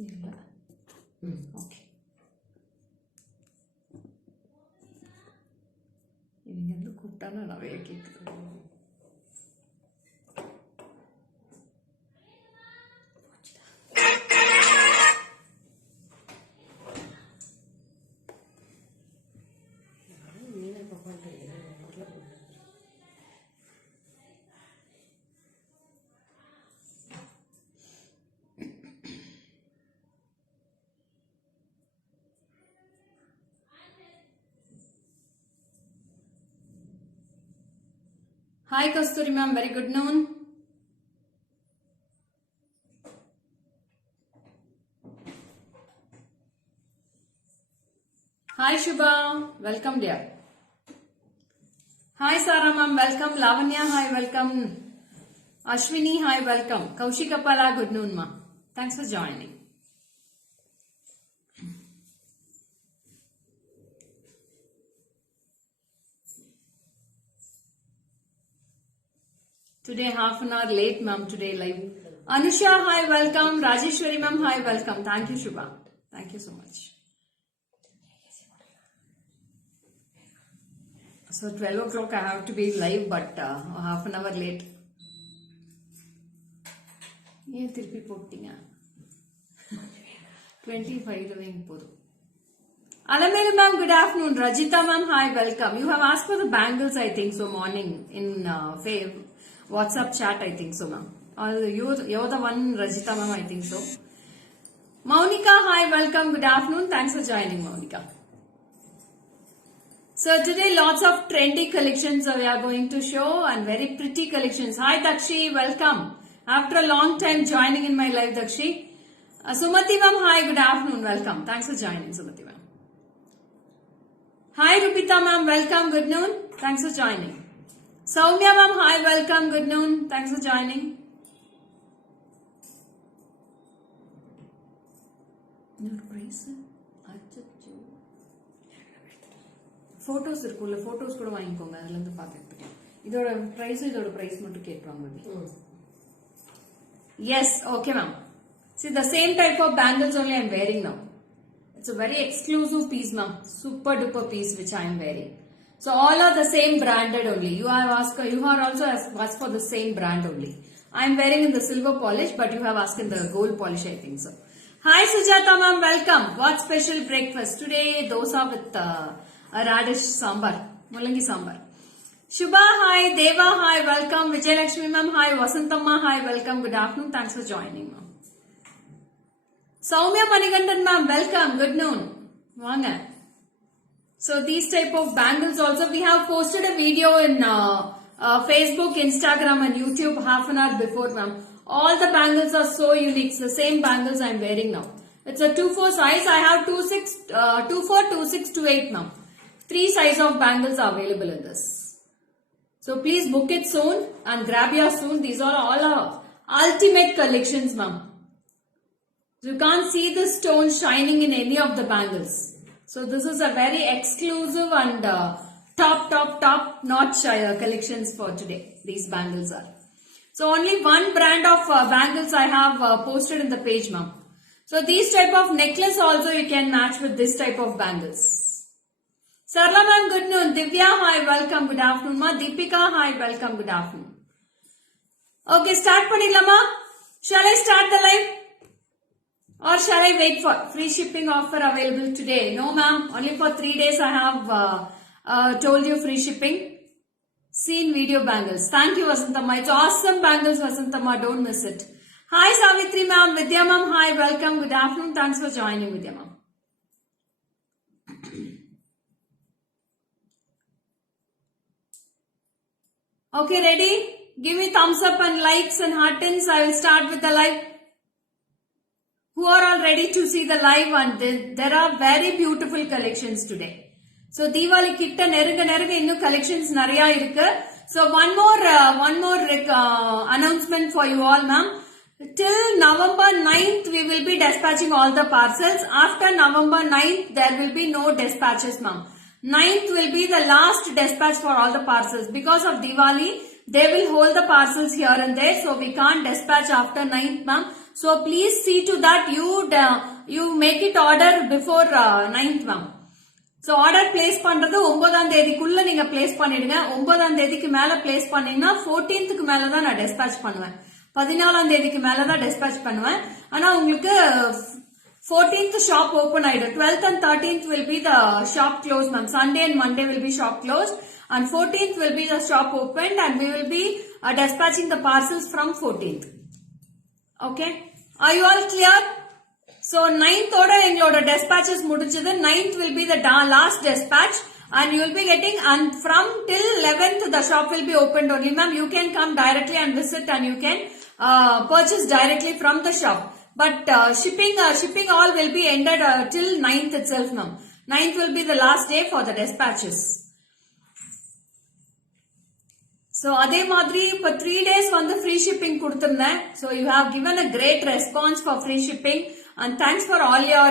ಇಲ್ಲ ಓಕೆ ಇವಂಗೆಂದು ಕೂಟಾನ ನಾವೇ ಕೇಳ್ತೀವಿ Hi Kasturi ma'am, very good noon. Hi Shubha, welcome dear. Hi Sarah ma'am, welcome. Lavanya, hi, welcome. Ashwini, hi, welcome. Kaushikapala, good noon ma'am. Thanks for joining. Today half an hour late ma'am, today live. Anusha, hi, welcome. Rajeshwari ma'am, hi, welcome. Thank you Shubha. Thank you so much. So 12 o'clock I have to be live but half an hour late. ஏன் திருப்பி போட்டீங்க 25 வைங்க போதும். Alamelu ma'am, good afternoon. Rajita ma'am, hi, welcome. You have asked for the bangles, I think so, morning in WhatsApp chat, I think so, ma'am. You're the one, Rajita ma'am, I think so. Maunika, hi, welcome. Good afternoon. Thanks for joining, Maunika. So today lots of trendy collections we are going to show and very pretty collections. Hi Dakshi, welcome. After a long time joining in my live, Dakshi. Sumati ma'am, hi, good afternoon. Welcome. Thanks for joining, Sumati ma'am. Hi Rupita ma'am, welcome. Good noon. Thanks for joining. Soumya ma'am, hi, welcome. Good noon. Thanks for joining. Photos இருக்குல்ல photos கூட வாங்கிக்கோங்க அதுல இருந்து பாத்துட்டு இதோட price மட்டும் கேட்பாங்க. Yes, okay ma'am. See the same type of bangles only I am wearing now. It's a very exclusive piece ma'am. Super duper piece which I am wearing. So all are the same branded only. You are also asked for the same brand only. I am wearing in the silver polish but you have asked in the gold polish, I think so. Hi Sujata ma'am, welcome. What special breakfast? Today dosa with a radish sambar, mulangi sambar. Shubha, hi. Deva, hi, welcome. Vijayalakshmi ma'am, hi. Vasantamma, hi, welcome. Good afternoon. Thanks for joining ma'am. Soumya Manigandan ma'am, welcome. Good noon. Vanga. So these type of bangles also, we have posted a video in Facebook, Instagram and YouTube half an hour before ma'am. All the bangles are so unique. It's the same bangles I am wearing now. It's a 2-4 size. I have 2-4, 2-6, 2-8 ma'am. 3 size of bangles are available in this. So please book it soon and grab your soon. These are all our ultimate collections ma'am. You can't see the stone shining in any of the bangles. So this is a very exclusive and top notch collections for today. These bangles are. So only one brand of bangles I have posted in the page ma'am. So these type of necklace also you can match with this type of bangles. Sarla ma'am, good noon. Divya, hi, welcome. Good afternoon ma. Deepika, hi, welcome. Good afternoon. Okay, start panidlama. Shall I start the live? Or shall I wait for free shipping offer available today? No ma'am, only for 3 days I have told you free shipping. Seen video bangles. Thank you Vasantamma. It's awesome bangles Vasantamma. Don't miss it. Hi Savitri ma'am. Vidya ma'am, hi, welcome. Good afternoon. Thanks for joining Vidya ma'am. Okay, ready? Give me thumbs up and likes and heartins. I will start with the live. Who are all ready to see the live one? There are very beautiful collections today. So Diwali kitta nerunga innu collections nariya irukku. So one more announcement for you all ma'am. Till November 9th we will be dispatching all the parcels. After November 9th there will be no dispatches ma'am. 9th will be the last dispatch for all the parcels. Because of Diwali, they will hold the parcels here and there. So we can't dispatch after 9th ma'am. So please see to that you make it order before 9th ma'am. So order place பண்றது 9ஆம் தேதிக்குள்ள நீங்க place பண்ணிடுங்க. 9ஆம் தேதிக்கு மேல place பண்ணீங்கன்னா 14th மேல தான் நான் dispatch பண்ணுவேன். 14ஆம் தேதிக்கு மேல தான் dispatch பண்ணுவேன். ஆனா உங்களுக்கு 14th shop open ஆயிடும். 12th and 13th will be the shop closed ma'am. Sunday and Monday will be shop closed and 14th will be the shop opened and we will be dispatching the parcels from 14th. Okay. Are you all clear? So 9th order எங்களோட dispatches முடிஞ்சது. 9th will be the last dispatch and you will be getting, and from till 11th the shop will be opened only ma'am. You can come directly and visit and you can purchase directly from the shop. But shipping all will be ended till 9th itself ma'am. 9th will be the last day for the dispatches. So அதே மாதிரி இப்ப 3 days வந்து free shipping கொடுத்திருந்தேன். So you have given a great response for free shipping and thanks for all your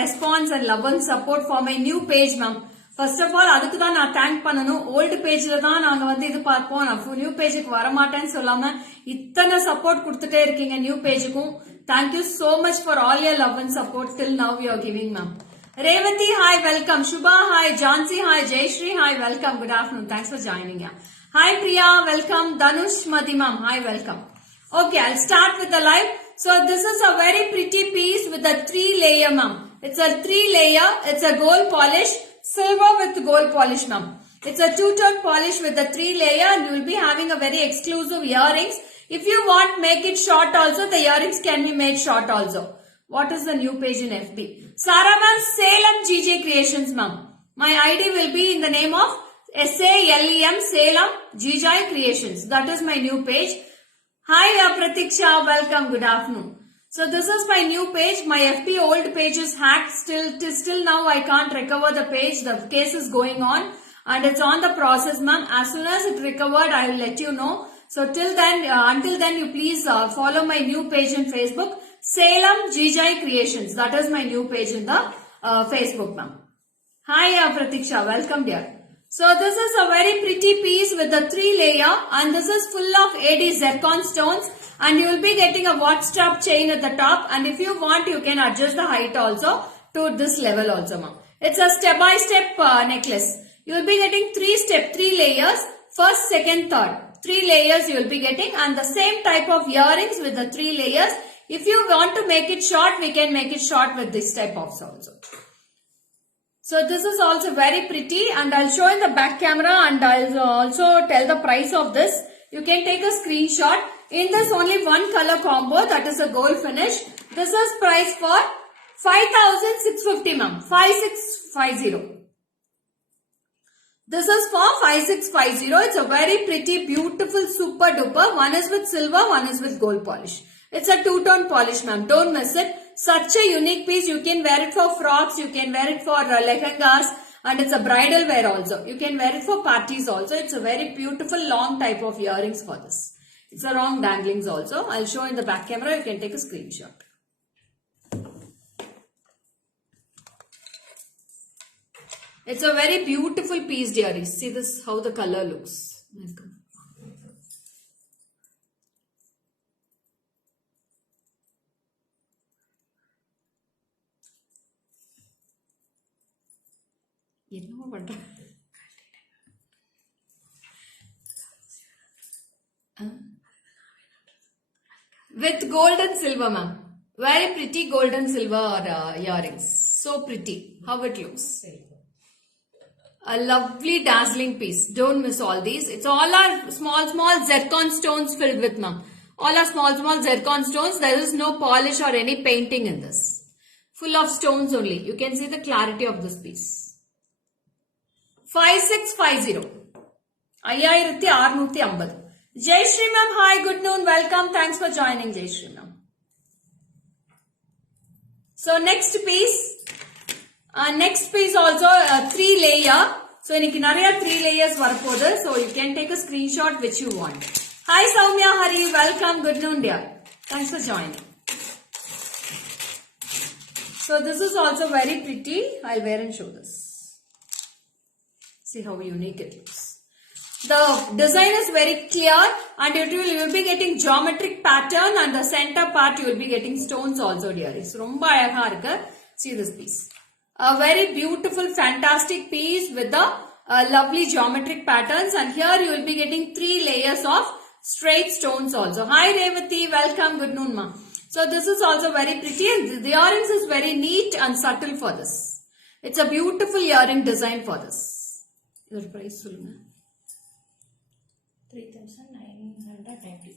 response and love and support for my new page ma'am. First of all அதுக்கு தான் நான் thank பண்ணனும். old pageல தான் நாங்க வந்து இது பார்ப்போம். நான் new pageக்கு வர மாட்டேன்னு சொல்லாம இத்தனை support கொடுத்துட்டே இருக்கீங்க new pageக்கும். Thank you so much for all your love and support till now you are giving ma'am. Revati hi, welcome. Shubha hi, Jansi hi, Jayashri hi, welcome. Good afternoon. Thanks for joining. Hi Priya, welcome. Danush Madhi ma'am, hi, welcome. Okay, I'll start with the live. So this is a very pretty piece with a 3-layer ma'am. It's a 3-layer. It's a gold polish, silver with gold polish ma'am. It's a 2-tone polish with a 3-layer and you will be having a very exclusive earrings. If you want make it short also, the earrings can be made short also. What is the new page in FB? Sarah ma'am, Salem GJ Creations ma'am. My ID will be in the name of SALEM Salem GJ Creations. That is my new page. Hi Pratiksha, welcome. Good afternoon. So this is my new page. My FB old page is hacked. Still now I can't recover the page. The case is going on and it's on the process ma'am. As soon as it recovered, I will let you know. So till then, until then you please follow my new page in Facebook. Salem GJ Creations. That is my new page in the Facebook ma'am. Hi Pratiksha, welcome dear. So this is a very pretty piece with the 3-layer and this is full of AD zircon stones and you will be getting a watch strap chain at the top and if you want you can adjust the height also to this level also ma'am. It's a step by step necklace. You will be getting 3 layers, first, second, third. 3 layers you will be getting and the same type of earrings with the 3 layers. If you want to make it short, we can make it short with this type of also. So this is also very pretty and I'll show in the back camera and I'll also tell the price of this. You can take a screenshot. In this only one color combo, that is a gold finish. This is priced for 5,650 ma'am. 5650. This is for 5650. It's a very pretty, beautiful, super duper. One is with silver, one is with gold polish. It's a 2-tone polish ma'am. Don't miss it. Such a unique piece. You can wear it for frocks. You can wear it for lehengas. And it's a bridal wear also. You can wear it for parties also. It's a very beautiful long type of earrings for this. It's a long danglings also. I'll show in the back camera. You can take a screenshot. It's a very beautiful piece dearies. See this, how the color looks. With gold and silver ma'am. Very pretty gold and silver earrings. So pretty. How it looks. A lovely dazzling piece. Don't miss all these. It's all our small zircon stones filled with ma'am. All are small zircon stones. There is no polish or any painting in this. Full of stones only. You can see the clarity of this piece. 5650. 5650. Jayashri ma'am, hi, good noon, welcome. Thanks for joining, Jayashri ma'am. So next piece also 3-layer. So iniki nariya 3 layers varapodhu. So you can take a screenshot which you want. Hi Soumya, Hari, welcome, good noon dear. Thanks for joining. So this is also very pretty. I'll wear and show this. See how unique it looks. The design is very clear and you will be getting geometric pattern and the center part you will be getting stones also dearies. Romba alaga irukku. See this piece. A very beautiful fantastic piece with the lovely geometric patterns and here you will be getting 3 layers of straight stones also. Hi Revati, welcome, good noon ma. So this is also very pretty and the earrings is very neat and subtle for this. It's a beautiful earring design for this. Your price solunga. 3,990.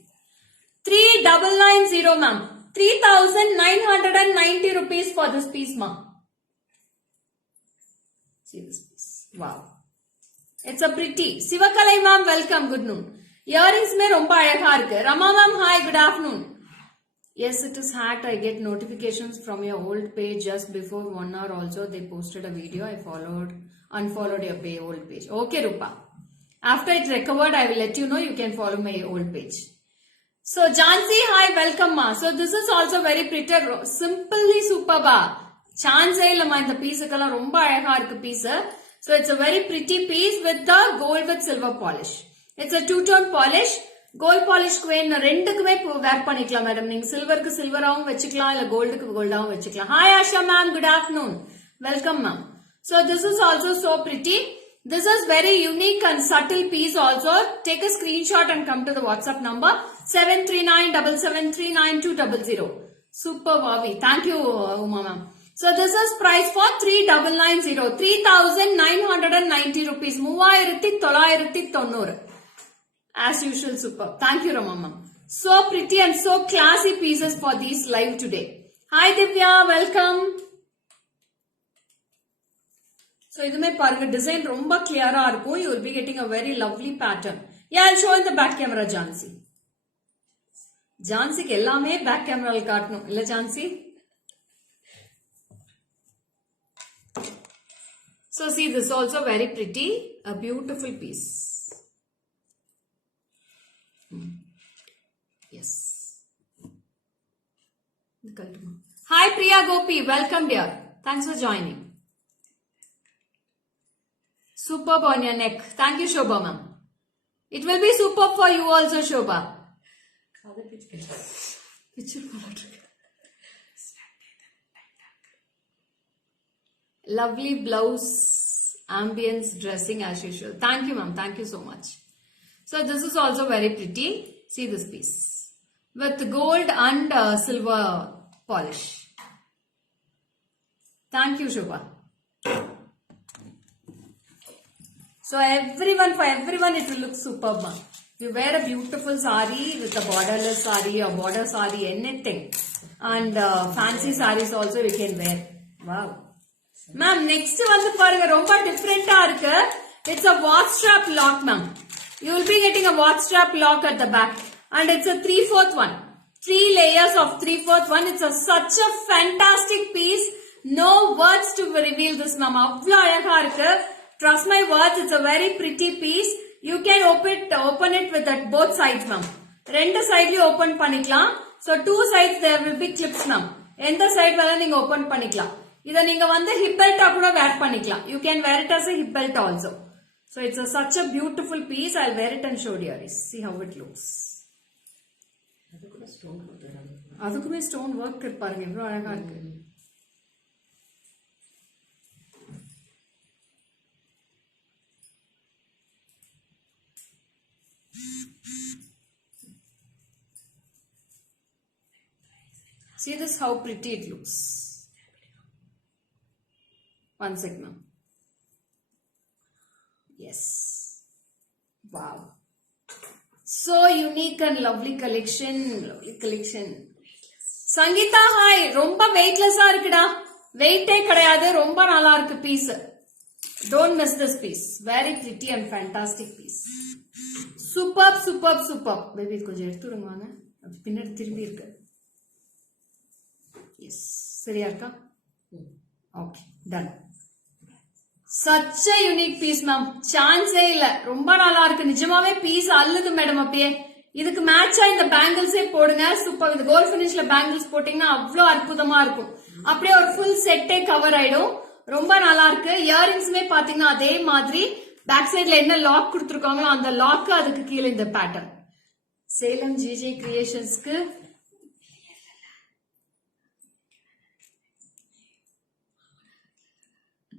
3990 ma'am. 3,990 rupees for this piece ma'am. See this piece. Wow. It's a pretty. Sivakalai ma'am, welcome. Good noon. Earrings mein romba alaga irukku. Rama ma'am, hi. Good afternoon. Yes, it is hacked. I get notifications from your old page just before 1 hour also. They posted a video. I unfollowed your old page. Okay, Rupa. After it recovered, I will let you know. You can follow my old page. So, Jansi, hi. Welcome ma. So, this is also very pretty. Simply superb. Chance illa ma indha piece kala romba alaga irukku piece. So it's a very pretty piece with the gold with silver polish. It's a two-tone polish. Gold polish queen ரெண்டுக்குமே wear பண்ணிக்கலாம் madam. நீங்க சில்வருக்கு சில்வராவும் வெச்சுக்கலாம் இல்ல கோல்டுக்கு கோல்டாவும் வெச்சுக்கலாம். Hi Asha ma'am, good afternoon. Welcome ma'am. So this is also so pretty. This is very unique and subtle piece also. Take a screenshot and come to the WhatsApp number 73977399200. Super Vavi. Thank you Uma ma'am. So this is price for 3990. 3,990 rupees. 3,990. As usual, super. Thank you, Rama ma'am. So pretty and so classy pieces for these live today. Hi Divya, welcome. So idume parunga design romba clear ah irukum. You will be getting a very lovely pattern. Yeah, I'll show in the back camera, Jansi. Jansi ku ellame back camera la kaatnum illa Jansi. So see, this is also very pretty, a beautiful piece. Yes. Hi Priya Gopi, welcome dear. Thanks for joining. Superb on your neck. Thank you Shobha ma'am. It will be superb for you also Shobha. Picture lovely blouse, ambience, dressing as usual. Thank you ma'am. Thank you so much. So this is also very pretty. See this piece. With gold and silver polish. Thank you Shobha. So for everyone it will look superb ma'am. You wear a beautiful sari with a borderless sari or border sari, anything. And fancy saris also you can wear. Wow. Ma'am, next one பாருங்க ரொம்ப டிஃபரெண்டா இருக்கு. It's a watch strap lock ma'am. You will be getting a watch strap lock at the back and it's a 3/4 one. 3 layers of 3/4 one. It's such a fantastic piece. No words to reveal this ma'am. அவ்ளோ அழகா இருக்கு. Trust my words, it's a very pretty piece. You can open it with at both sides ma'am. ரெண்டு சைடுலயும் open பண்ணிக்கலாம். So 2 sides there will be clips ma'am. எந்த side வேணா நீங்க open பண்ணிக்கலாம். இத நீங்க வந்து hip belt கூட wear பண்ணிக்கலாம். You can wear it as a hip belt also. So it's such a beautiful piece. I'll wear it and show you. See how it looks. அதுக்குமே ஸ்டோன் ஒர்க் பாருங்க எவ்வளவு அழகா இருக்கு. See this how pretty it looks. One second ma'am. Yes. Wow. So unique and lovely collection. Lovely collection. Sangeeta, hi. Romba weightless ah irukda. Weight கிடையாது. ரொம்ப நல்லா இருக்கு piece. Don't miss this piece. Very pretty and fantastic piece. Superb, superb, superb. Baby இது கொஞ்சம் எடுத்துருங்க வாங்க. பின்னாடி திரும்பி இருக்கு. Yes. சரியா இருக்கா? Okay. Done. Such a unique piece ma'am. Chance இல்ல. ரொம்ப நல்லா இருக்கு. நிஜமாவே piece அல்லுது மேடம் அப்படியே. இதுக்கு மேட்சா இந்த பேங்கிள்ஸே போடுங்க. சூப்பர். இந்த கோல்ட் ஃபினிஷ்ல பேங்கிள்ஸ் போட்டீங்கன்னா அவ்வளோ அற்புதமா இருக்கும். அப்படியே ஒரு ஃபுல் செட்டே கவர் ஆயிடும். ரொம்ப நல்லா இருக்கு. இயரிங்ஸ்மே பாத்தீங்கன்னா அதே மாதிரி பேக் சைடுல என்ன லாக் கொடுத்துருக்காங்களோ அந்த லாக் அதுக்கு கீழே இந்த பேட்டர்ன். சேலம் ஜிஜே கிரியேஷன்ஸ்க்கு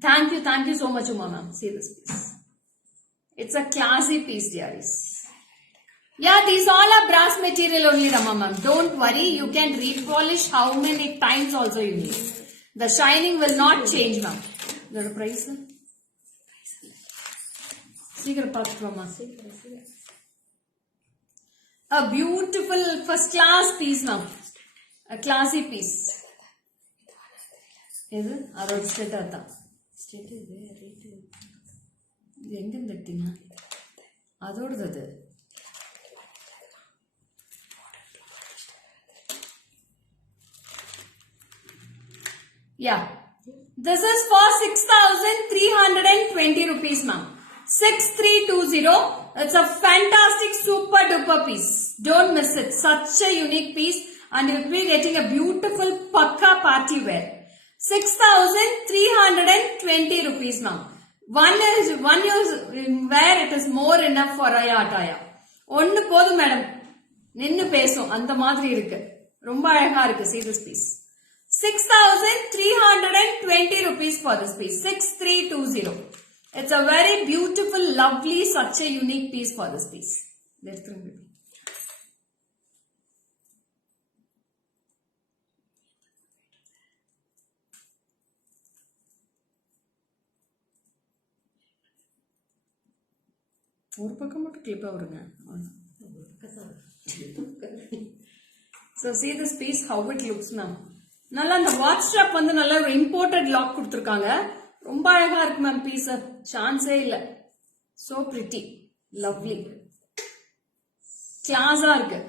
thank you so much, Uma ma'am. See this piece. It's a classy piece, dearies. Yeah, these all are brass material only, Rama ma'am. Don't worry, you can repolish how many times also you need. The shining will not change, ma'am. The price? Secret part, Mama. A beautiful first class piece, ma'am. A classy piece. இது அதோட state அதான் state இது rate இது எங்கேருந்து எடுத்தீங்க அதோடது அது yeah this is for 6,320 rupees ma'am 6320 it's a fantastic super duper piece don't miss it such a unique piece and you will be getting a beautiful pakka party wear 6,320 rupees ma'am. One use where it is more enough for a attire. ஒன்னு போதும் madam நின்னு பேசும் அந்த மாதிரி இருக்கு ரொம்ப அழகா இருக்கு see this piece 6,320 rupees for this piece 6320 it's a very beautiful lovely such a unique piece for this piece ஒரு பக்கம் மட்டும் கிளிப்பா வருங்க so see this piece how it looks ma'am நல்லா அந்த வாட்ச் ஸ்ட்ராப் வந்து நல்ல ஒரு இம்போர்ட்டட் லாக் கொடுத்திருக்காங்க ரொம்ப அழகா இருக்கு மேம் பீஸ் சான்ஸே இல்ல so pretty lovely கிளாஸா இருக்கு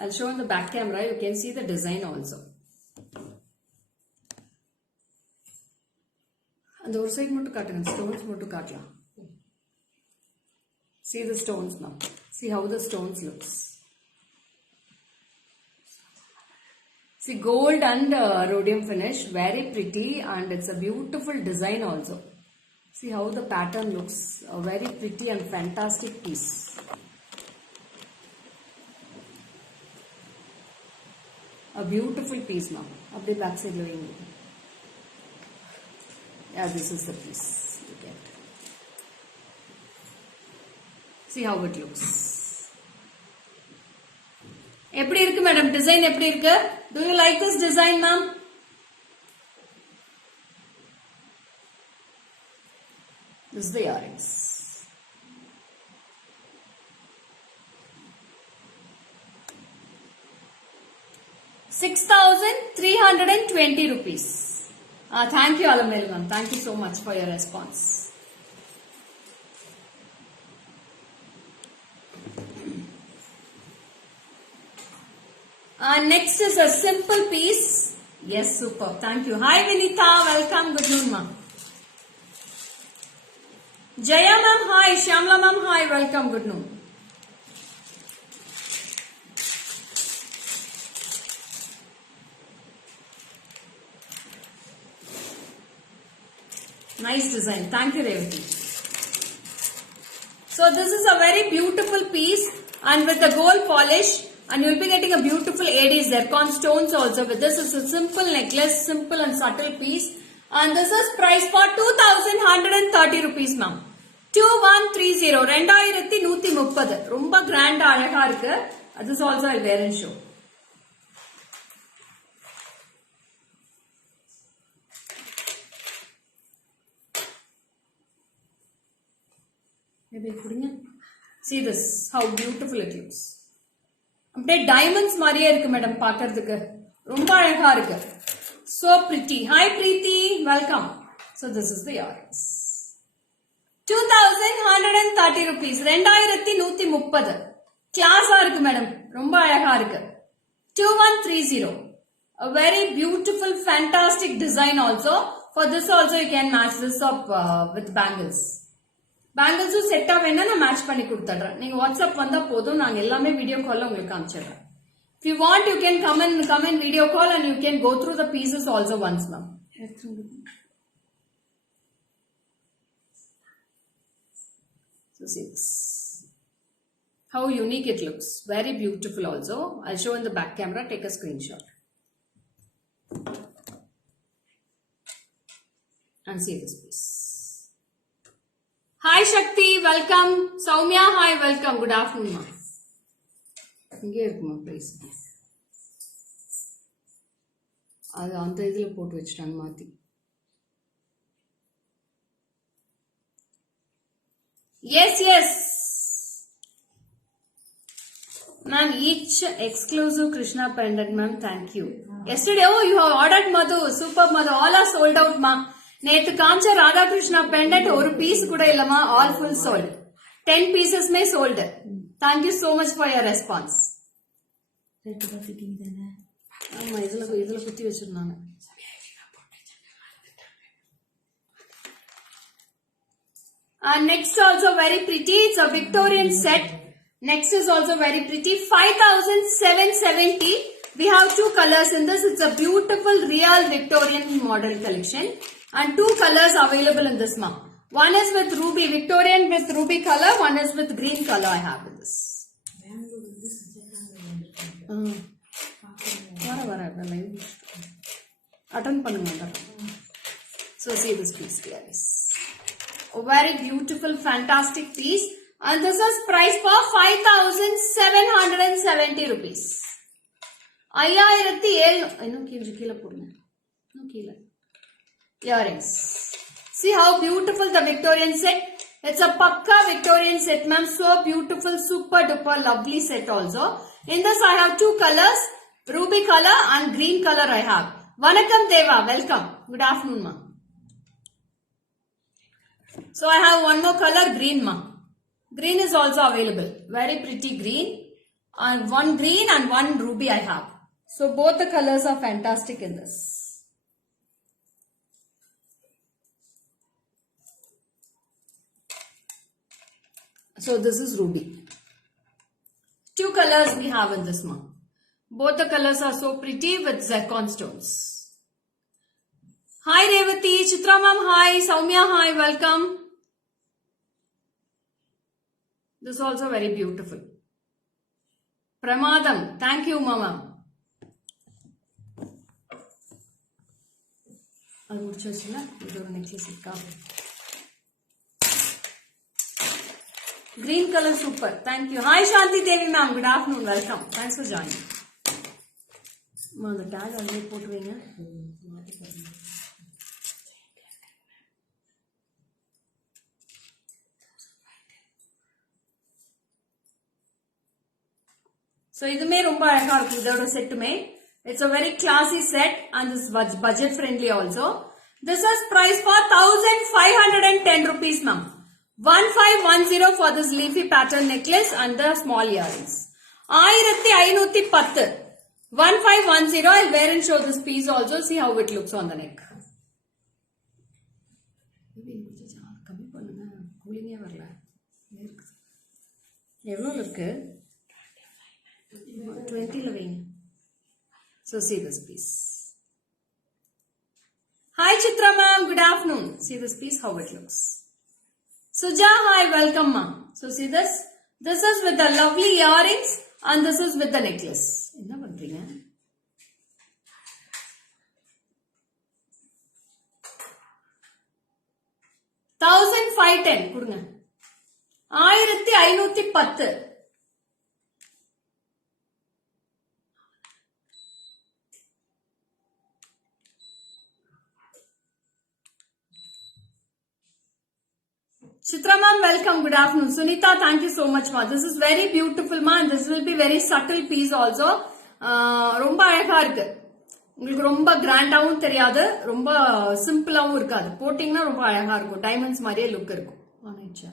I'll show in the back camera you can see the design also அந்த ஒரு சைடு மட்டும் காட்டுங்க ஸ்டோன்ஸ் மட்டும் காட்டலாம் see the stones now see how the stones looks see gold and rhodium finish very pretty and it's a beautiful design also see how the pattern looks a very pretty and fantastic piece a beautiful piece now up the back side living yeah this is the piece you get see how it looks எப்படி இருக்கு madam design எப்படி இருக்கு do you like this design ma'am this is the earrings ₹6,320 thank you Alamel ma'am thank you so much for your response next is a simple piece. Yes, super. Thank you. Hi, Vinita. Welcome. Good noon, ma'am. Jaya, ma'am. Hi. Shyamla, ma'am. Hi. Welcome. Good noon. Nice design. Thank you, Revati. So, this is a very beautiful piece and with the gold polish. And you will be getting a beautiful AD zircon stones also with this. Is a simple necklace, simple and subtle piece. And this is priced for 2,130 rupees, ma'am. 2130. 2130. Rumba grand அழகா இருக்கு. This is also I'll wear and show. Maybe see this, how beautiful it looks. அப்படியே diamonds மாதிரியே இருக்கு madam பார்க்கிறதுக்கு ரொம்ப அழகா இருக்கு so pretty hi preeti welcome so this is the earrings 2,130 rupees 2,130 கிளாஸா இருக்கு மேடம் ரொம்ப அழகா இருக்கு 2130 a very beautiful fantastic design also for this also you can match this up with bangles பேங்கிள்ஸும் செட்டா வேணா நான் மேட்ச் பண்ணி கொடுத்துட்றேன் நீங்க வாட்ஸ்அப் வந்தா போதும் நாங்க எல்லாமே வீடியோ கால்ல உங்களுக்கு காமிச்சிடுறேன் if you want you can come in video call and you can go through the pieces also once ma'am see this. How unique it looks. Very beautiful also. I'll show in the back camera. Take a screenshot. And see this piece. Hi Shakti, welcome. Soumya, hi, welcome. Good afternoon, ma. இங்கே இருக்குமா please அது அந்த இதில் போட்டு வச்சுட்டாங்க மாற்றி. Yes yes ma'am, each exclusive Krishna pendant, ma'am. Thank you. Yesterday, oh, you have ordered Madhu. Super Madhu. All are sold out, ma. நேத்து காமிச்ச ராதா கிருஷ்ணா பெண்டன்ட் ஒரு பீஸ் கூட இல்லமா, all full sold. 10 pieces May sold. Thank you so much for your response. ஆமா, இதுல குத்தி வச்சிருந்தாங்க. And next also very pretty. It's a Victorian set. Next is also very pretty. 5,770. We have two colors in this. It's a beautiful real Victorian model collection. And two colors available in this month. One is with ruby, Victorian with ruby color. One is with green color I have in this. Attend பண்ணுங்க. So see this piece here. A very beautiful, fantastic piece. And this is priced for 5,770 rupees. 5,700. இன்னும் கீழே போடுங்க. இன்னும் கீழே. Earrings. See how beautiful the Victorian set. It's a pakka Victorian set, ma'am. So beautiful, super duper lovely set also. In this I have two colors, ruby color and green color I have. Vanakkam Deva, welcome. Good afternoon, ma'am. So I have one more color, green, ma'am. Green is also available. Very pretty green. And one green and one ruby I have. So both the colors are fantastic in this. So this is ruby. Two colors we have in this one. Both the colors are so pretty with zircon stones. Hi Revati, Chitra ma'am, hi, Soumya, hi, welcome. This is also very beautiful. Pramadam, thank you mama. I'll put this necklace. Green color super. Thank you. Hi Shanti Devi ma'am. Good afternoon. Welcome. Thanks for joining. Ma, the tag already put away. So, this is a set. It's a very classy set and this is budget friendly also. This is priced for 1,510 rupees, ma'am. 1,510 for this leafy pattern necklace and the small earrings. 1,510. 1,510. I'll wear and show this piece also. See how it looks on the neck. எவ்வளோ இருக்கு 20 vein. So see this piece. Hi Chitra ma'am, good afternoon. See this piece, how it looks. Suja, hi, welcome ma'am. So see this. This is with the lovely earrings and this is with the necklace. என்ன பண்றீங்க? 1,510 கொடுங்க. 1,510. Chitra ma'am, welcome. Good afternoon. Sunita, thank you so much ma. This is very beautiful ma. This will be very subtle piece also. ரொம்ப அழகா இருக்கு. உங்களுக்கு ரொம்ப கிராண்டாவும் தெரியாது, ரொம்ப சிம்பிளாவும் இருக்காது. போட்டிங்கன்னா ரொம்ப அழகா இருக்கும். டைமண்ட்ஸ் மாதிரியே லுக் இருக்கும். ஆனிச்சா.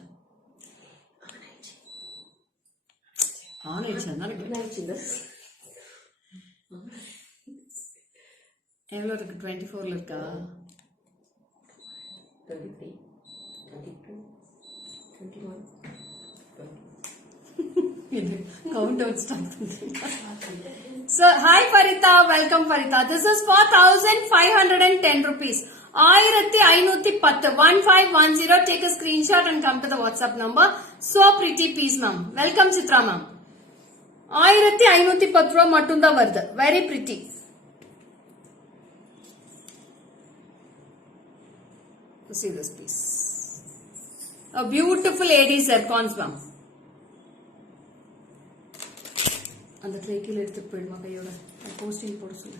எவ்வளோ இருக்கு? 24ல இருக்கா? 23, 22, 21. Count out start. So, hi Farita, welcome Farita. This is for 1,510 rupees. 1,510. 1510. Take a screenshot and come to the WhatsApp number. So pretty piece ma'am. Welcome Chitra ma'am. 1510 ரூபாய் மட்டும் தான் வருது. Very pretty. See this piece. A beautiful AD zircons ma'am. அந்த ட்ரேக்கில் எடுத்துட்டு போயிடுமா கையோட posting போட சொல்லு.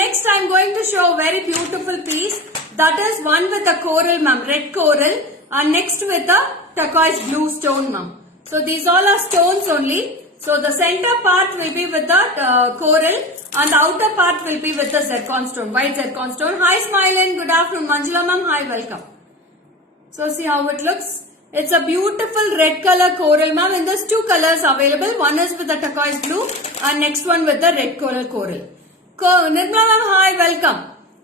Next I'm going to show a very beautiful piece. That is one with a coral ma'am, red coral, and next with a turquoise blue stone ma'am. So these all are stones only. So the center part will be with the coral and the outer part will be with the zircon stone, white zircon stone. Hi Smilin, good afternoon. Manjula ma'am, hi, welcome. So see how it looks. It's a beautiful red color coral ma'am. In this two colors available. One is with the turquoise blue and next one with the red coral. Nirmala ma'am, hi, welcome.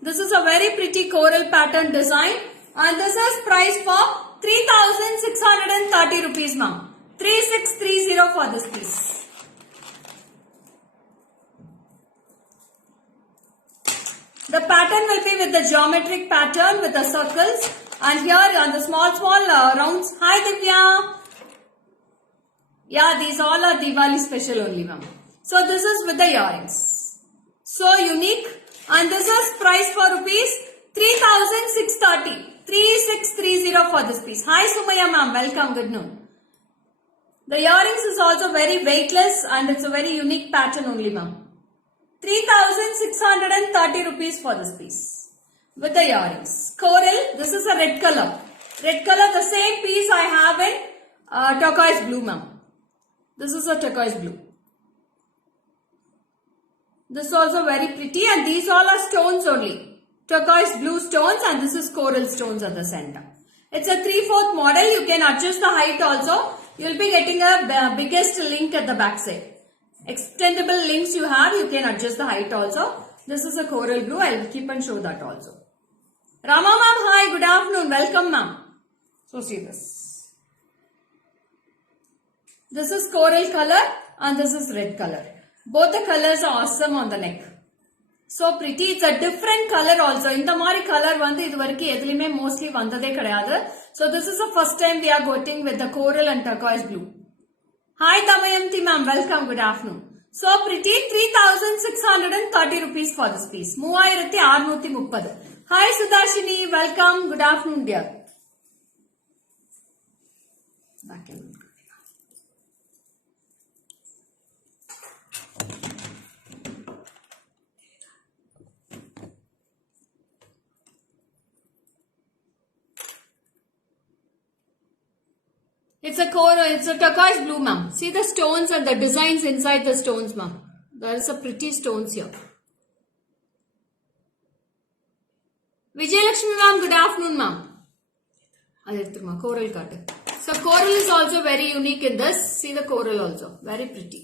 This is a very pretty coral pattern design and this is priced for 3630 rupees ma'am. 3630 for this piece. The pattern will be with the geometric pattern with the circles and here on the small rounds. Hi Divya. Yeah, these all are Diwali special only ma'am. So this is with the earrings. So unique and this is priced for rupees 3630. 3630 for this piece. Hi Sumaya ma'am, welcome, good noon. The earrings is also very weightless and it's a very unique pattern only ma'am. 3630 rupees for this piece. With the earrings. Coral, this is a red color. Red color, the same piece I have in turquoise blue ma'am. This is a turquoise blue. This is also very pretty and these all are stones only. Turquoise blue stones and this is coral stones at the center. It's a 3/4 model. You can adjust the height also. You'll be getting a biggest link at the back side. Extendable links you have, you can adjust the height also. This is a coral blue. I'll keep and show that also. Rama ma'am, hi, good afternoon. Welcome ma'am. So see this. This is coral color and this is red color. Both the colors are awesome on the neck. So pretty. It's a different color also. In the mari color vandu idu varikku edhilime mostly vandade kedaiyadhu. So this is the first time we are going with the coral and turquoise blue. Hi Damayanti ma'am, welcome, good afternoon. So pretty, 3630 rupees for this piece. 3630. Hi Sudashini, welcome, good afternoon dear. Back in. It's a coral, it's a turquoise blue ma'am. See the stones and the designs inside the stones ma'am. There is a pretty stones here. Vijayalakshmi ma'am, good afternoon ma'am. Coral cut. So coral is also very unique in this. See the coral also. Very pretty.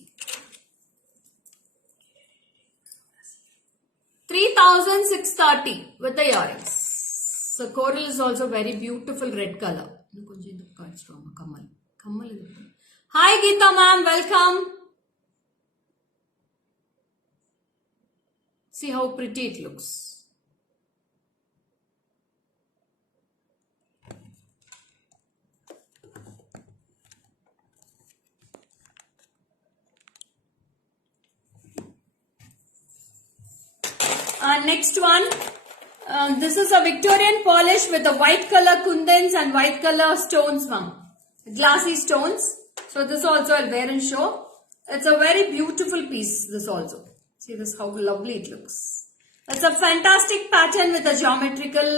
3630 with the earrings. So coral is also very beautiful red color. Hi Geeta ma'am, welcome. See how pretty it looks. Next one. This is a Victorian polish with the white color kundans and white color stones ma'am. Glassy stones. So this also I'll wear and show. It's a very beautiful piece, this also. See this, how lovely it looks. It's a fantastic pattern with the geometrical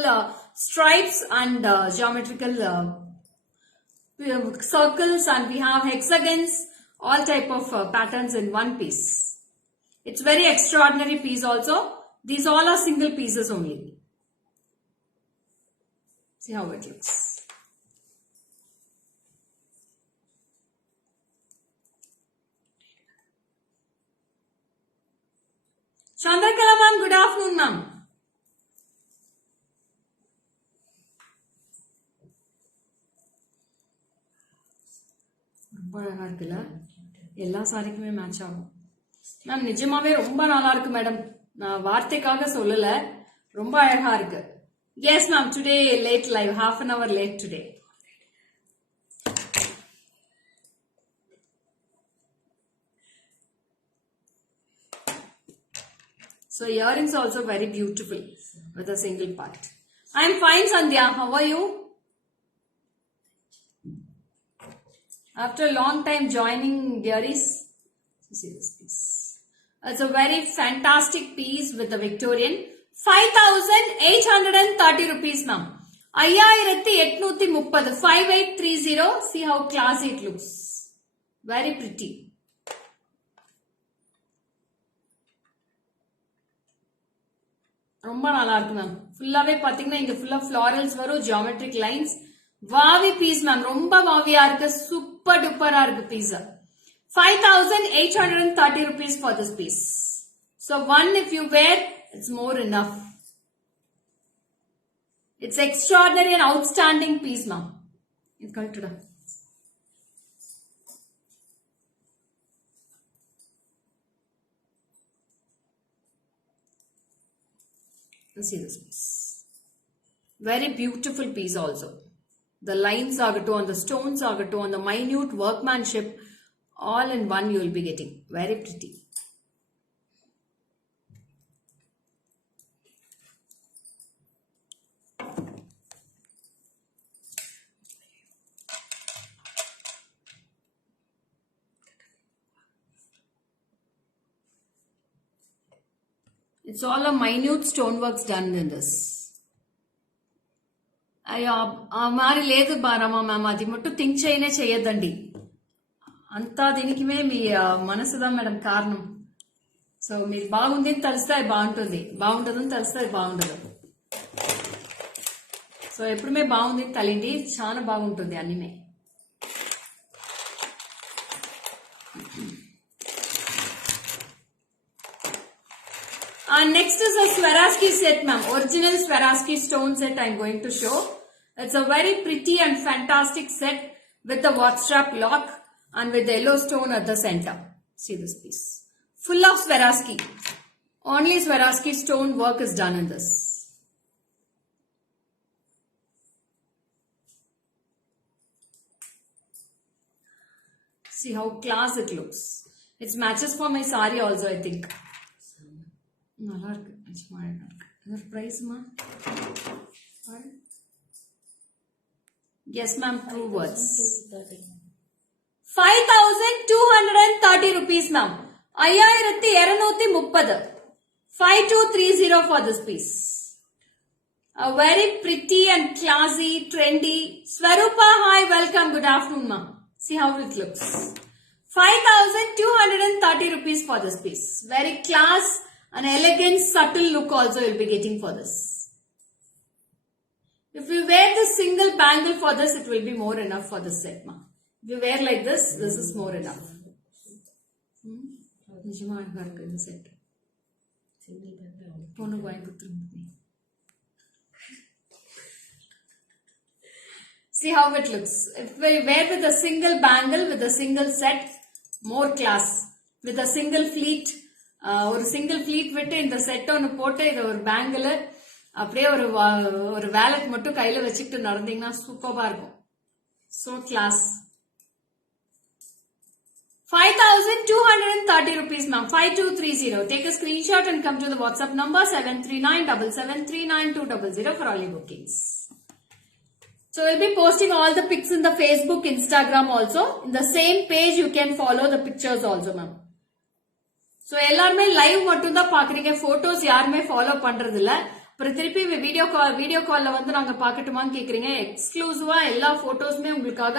stripes and geometrical circles, and we have hexagons, all type of patterns in one piece. It's very extraordinary piece also. These all are single pieces only. See how it looks. Chandrakala ma'am, good afternoon ma'am. ரொம்ப அழகா இருக்குல்ல, எல்லா சாரிக்குமே match ஆகும் ma'am. நிஜமாவே ரொம்ப நல்லா இருக்கு madam, நான் வார்த்தைக்காக சொல்லல, ரொம்ப அழகா இருக்கு. Yes, ma'am. Today late live, half an hour late today. So earrings also very beautiful with a single part. I am fine, Sandhya. How are you? After a long time joining Diaries, see this piece. It's a very fantastic piece with the Victorian. 5,830 rupees, ma'am. 5830. 5830. See how classy it looks. Very pretty. ரொம்ப நல்லா இருக்கு ma'am. ஃபுல்லாவே பாத்தீங்கன்னா இங்க ஃபுல்லா ஃபிளாரல்ஸ் வரும், geometric lines. வாவி piece ma'am, ரொம்ப வாவியா இருக்கு, சூப்பர் டூப்பரா இருக்கு piece. 5,830 rupees for this piece. So one if you wear, it's more enough. It's extraordinary and outstanding piece, ma'am. It's called today. Let's see this piece. Very beautiful piece also. The lines agato on the stones agato on the minute workmanship, all in one you will be getting. Very pretty. It's all a minute stoneworks done in this. అయ్యో మరి లేదు బారమ్మా ma'am, అది మట్టు think చేయనే చెయ్యొద్దండి. అంతా దీనికి మీ మనసుదా madam కారణం. So మీరు బాగుంది అని తెలిస్తే అది బాగుంటుంది, బాగుంటుంది అని తెలిస్తే అది బాగుండదు. సో ఎప్పుడుమే బాగుంది అని తలిండి, చాలా బాగుంటుంది అన్నిమే. Next is a Swarovski set, ma'am. Original Swarovski stone set I'm going to show. It's a very pretty and fantastic set with the watchstrap lock and with the yellow stone at the center. See this piece. Full of Swarovski. Only Swarovski stone work is done in this. See how class it looks. It matches for my sari also, I think. நல்லா இருக்கு. இதோட price மா? Yes ma'am, 2 words. 5,230 rupees ma'am. 5,230. 5230 for this piece. A very pretty and classy, trendy. Swarupa, hi, welcome. Good afternoon ma'am. See how it looks. 5,230 rupees for this piece. Very class. An elegant, subtle look also you'll be getting for this. If you wear the single bangle for this, it will be more enough for this set, ma. If you wear like this is more enough. நிஜமா அழகா இருக்கு இந்த set. பொண்ணு வாங்கி கொடுத்துருங்க. See how it looks. If we wear with a single bangle, with a single set, more class. With a single fleet, ஒரு single fleet விட்டு இந்த செட் ஒன்று போட்டு இதை ஒரு பேங்கிள் அப்படியே ஒரு வேலட் மட்டும் கையில வச்சுக்கிட்டு நடந்தீங்கன்னா சூப்பரா இருக்கும். So class. 5,230 rupees ma'am. 5230. Take a screenshot and come to the WhatsApp number 73977392200 for all your bookings. So we'll be posting all the pics in the Facebook, Instagram also. In the same page you can follow the pictures also ma'am. So எல்லாருமே live மட்டும் தான் பாக்குறீங்க, photos யாருமே follow பண்றது இல்ல. அப்புறம் திருப்பி video கால்ல வந்து நாங்க பாக்கட்டுமான்னு கேக்குறீங்க. எக்ஸ்க்ளூசிவா எல்லா போட்டோஸ்மே உங்களுக்காக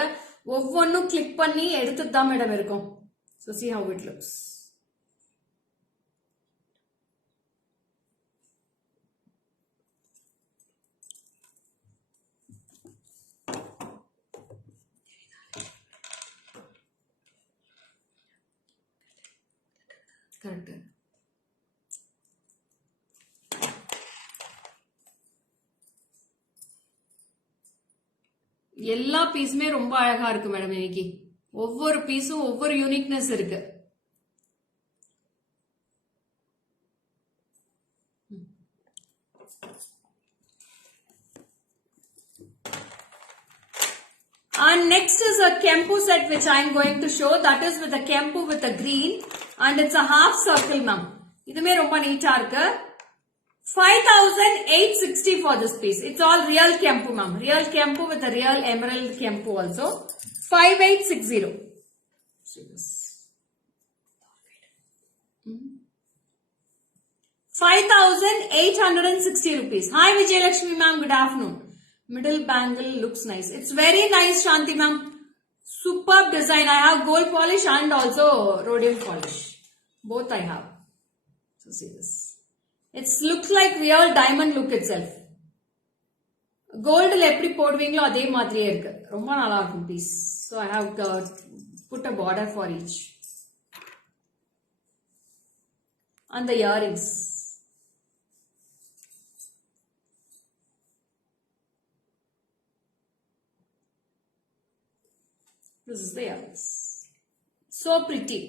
ஒவ்வொன்னும் கிளிக் பண்ணி எடுத்துட்டு தான் மேடம் இருக்கும். So see how it looks. Correct. எல்லா பீஸுமே ரொம்ப அழகா இருக்கு மேடம். இன்னைக்கு ஒவ்வொரு பீஸும் ஒவ்வொரு யூனிக்னஸ் இருக்கு. And next is a Kempu set which I am going to show. That is with a Kempu with a green. And it's a half circle, ma'am. இதுமே ரொம்ப நீட்டா இருக்கு. 5,860 for this piece. It's all real Kempu, ma'am. Real Kempu with a real emerald Kempu also. 5,860. See this. 5,860 rupees. Hi Vijayalakshmi ma'am, good afternoon. Middle bangle looks nice. It's very nice, Shanti ma'am. Superb design. I have gold polish and also rhodium polish. Both I have. So see this. It looks like real diamond look itself. Gold எப்படி போடுவீங்களோ அதே மாதிரியே இருக்கு. ரொம்ப நல்லா இருக்கும் piece. So I have put a border for each. And the earrings. This is the earrings. So pretty.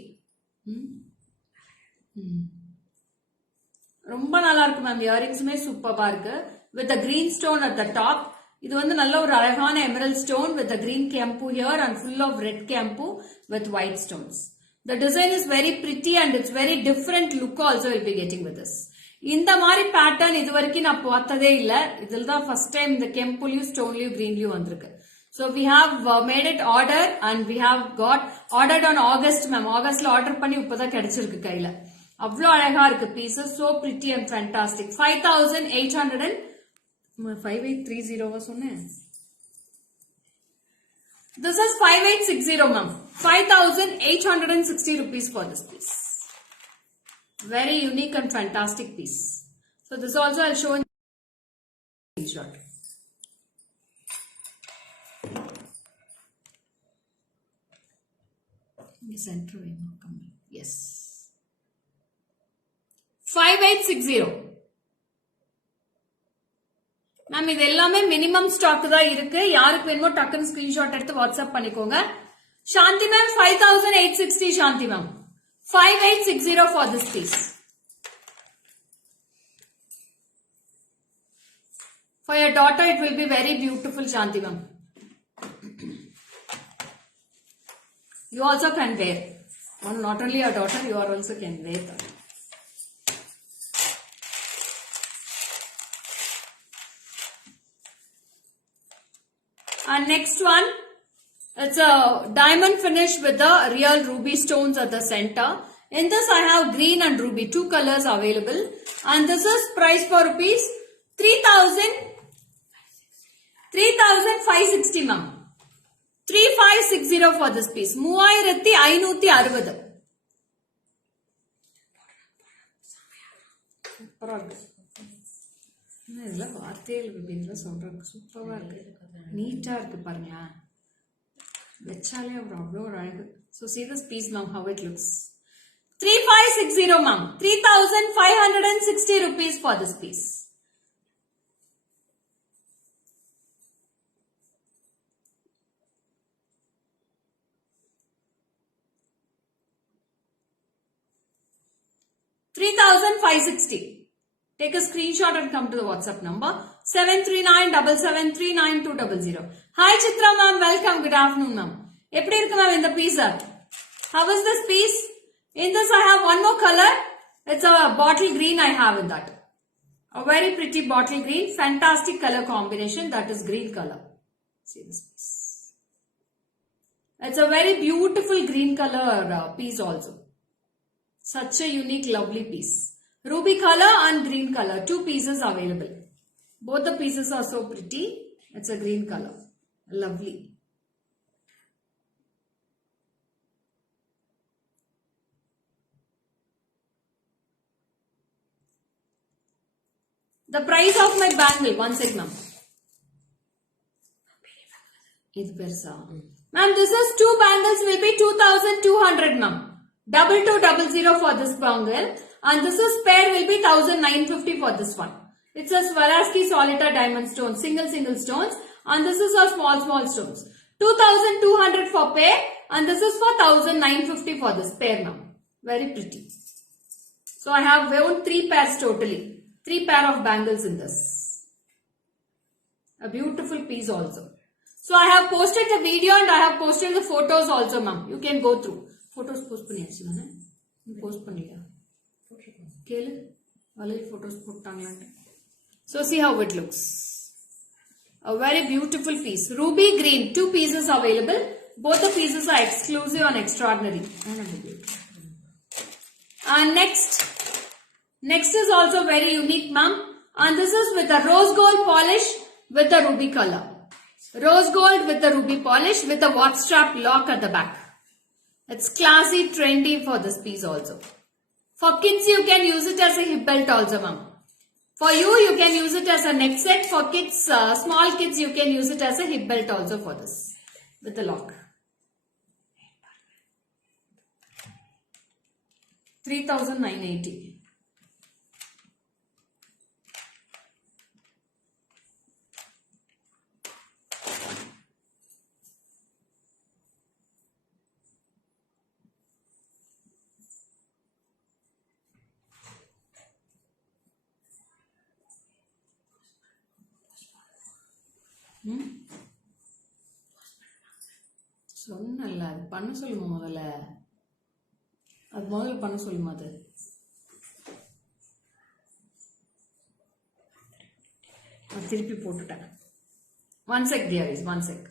ரொம்ப நல்லா இருக்கு மேம். இயரிங்ஸுமே சூப்பரா இருக்கு. With the green stone at the top. இது வந்து நல்ல ஒரு அழகான emerald stone with the green Kempu here and full of red Kempu with white stones. The design is very pretty and it's very different look also will be getting with this. இந்த மாதிரி pattern இது வரைக்கும் நான் பார்த்ததே இல்ல. இதில் தான் first time இந்த கெம்புலயும் ஸ்டோன்லயும் கிரீன்லயும் வந்திருக்கு. So we have made it order and we have got ordered on August ma'am. Augustல ஆர்டர் பண்ணி இப்பதான் கிடைச்சிருக்கு கையில. அவ்வளவு அழகா இருக்கு pieces. So pretty and fantastic. 5,830 சொன்னேன். This is 5,860 ma'am. 5,860 rupees for this piece. Very unique and fantastic piece. So this also I'll show in short. Center yes. 5,860. Ma'am இது எல்லாமே மினிமம் ஸ்டாக் தான் இருக்கு. யாருக்கு வேணுமோ டக்குன்னு ஸ்கிரீன்ஷாட் எடுத்து வாட்ஸ்அப் பண்ணிக்கோங்க. Shanthi ma'am 5,860 Shanthi ma'am. 5,860 for this piece. For your daughter it will be very beautiful Shanti ma'am. You also can wear. Not only your daughter, you are also can wear that. And next one, it's a diamond finish with the real ruby stones at the center. In this I have green and ruby, two colors available. And this is price for rupees 3,560 ma'am. 3,560 for this piece. 3,560. இதெல்லாம் வார்த்தைகள் அப்படின்னு சொல்றாங்க. சூப்பரா இருக்கு. நீட்டா இருக்கு பாருங்க. வச்சாலே அவ்வளோ அழகு. So see this piece ma'am, how it looks. 3,560 ma'am. 3,560 rupees for this piece. $3,560. Take a screenshot and come to the WhatsApp number 73977399200. Hi Chitra ma'am, welcome. Good afternoon ma'am. எப்படி இருக்கு ma'am இந்த piece? How is this piece? In this I have one more color. It's a bottle green I have in that. A very pretty bottle green. Fantastic color combination. That is green color. See this piece. It's a very beautiful green color piece also. Such a unique, lovely piece. Ruby color and green color. Two pieces available. Both the pieces are so pretty. It's a green color. Lovely. The price of my bangle. One second, ma'am. Ma'am, this is two bangles will be 2,200, ma'am. 2200 for this bangle. And this is pair will be 1,950 for this one. It's a Swarovski solitaire diamond stone, single stones, and this is a small stones. 2,200 for pair, and this is for 1,950 for this pair now. Very pretty. So I have worn 3 pairs totally. 3 pair of bangles in this. A beautiful piece also. So I have posted the video and I have posted the photos also, ma'am. You can go through. Photos post பண்ணியாச்சு தானே? Post பண்ணியா? கேளு. already photos போட்டாங்களான்னு. So see how it looks. A very beautiful piece. Ruby green. 2 pieces available. Both the pieces are exclusive and extraordinary. And next is also very unique, ma'am. And this is with a rose gold polish with a ruby color. Rose gold with the ruby polish with a watch strap lock at the back. It's classy, trendy for this piece also. For kids, you can use it as a hip belt also, ma'am. For you can use it as a neck set. For kids, small kids, you can use it as a hip belt also for this. With the lock. 3,980. சொன்னல அது பண்ண சொல்லுமா முதல்ல அது முதல்ல பண்ண சொல்லுமா அது திருப்பி போட்டுட்டேன் one sec dear is one sec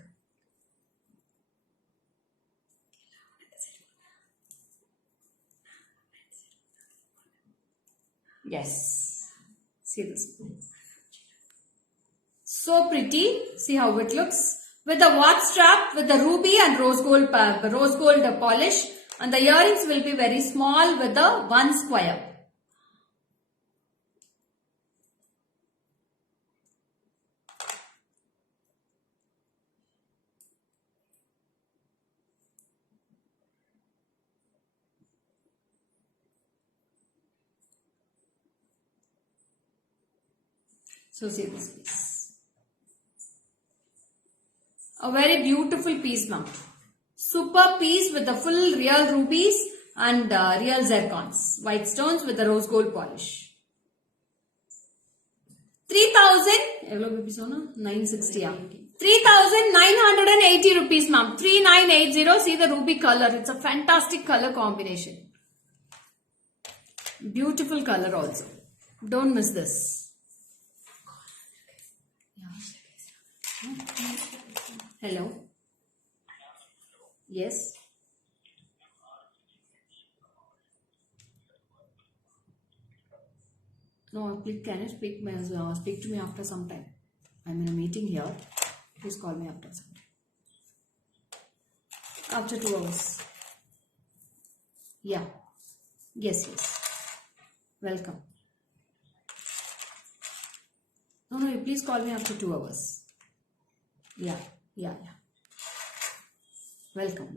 yes see this so pretty see how it looks with the watch strap with the ruby and rose gold polish and the earrings will be very small with the 1 square. So see this piece. A very beautiful piece, ma'am. Super piece with the full real rubies and real zircons. White stones with the rose gold polish. 3,960. 3,980 rupees, ma'am. 3,980. See the ruby color. It's a fantastic color combination. Beautiful color also. Don't miss this. Hello. Yes. No, please can you speak to me after some time? I'm in a meeting here. Please call me after some time. After 2 hours. Yeah. Yes. Welcome. No, you please call me after 2 hours. Yeah. Welcome.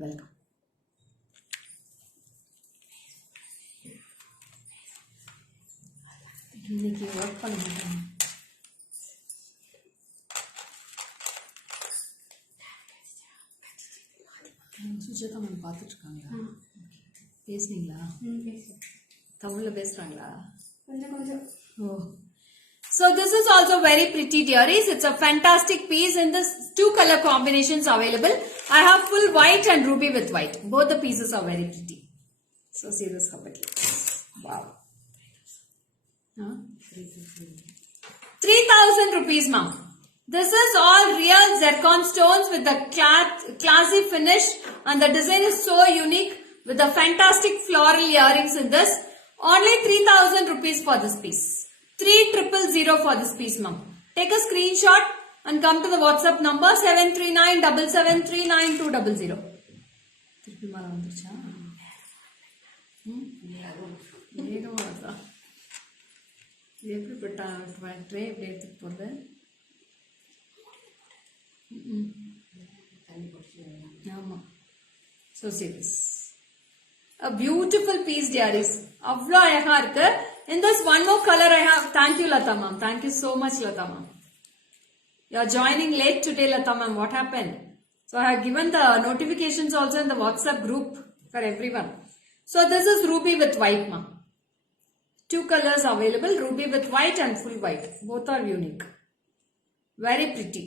இன்னைக்கு work பண்ண மாட்டேன் Sujatha ma'am பார்த்துட்டு இருக்காங்களா பேசுனீங்களா தமிழ்ல பேசுறாங்களா கொஞ்சம் ஓ So this is also very pretty dearies. It's a fantastic piece in this 2 color combinations available. I have full white and ruby with white. Both the pieces are very pretty. So see this how it looks. Wow. 3,000 rupees, ma'am. This is all real zircon stones with the classy finish and the design is so unique with the fantastic floral earrings in this. Only 3,000 rupees for this piece. 3,000 for this piece, ma'am. Take a screenshot and come to the WhatsApp number 73977399200. திருப்பி மேல வந்துருச்சா வேகமா வருதா இது எப்படிப்பட்ட tray எப்படி எடுத்துட்டு போறது ஆமா so see this a beautiful piece dearies அவ்வளோ அழகா இருக்கு in this one more color I have thank you Lata ma'am thank you so much Lata ma'am you are joining late today Lata ma'am what happened so I have given the notifications also in the WhatsApp group for everyone so this is ruby with white ma'am 2 colors available ruby with white and full white both are unique very pretty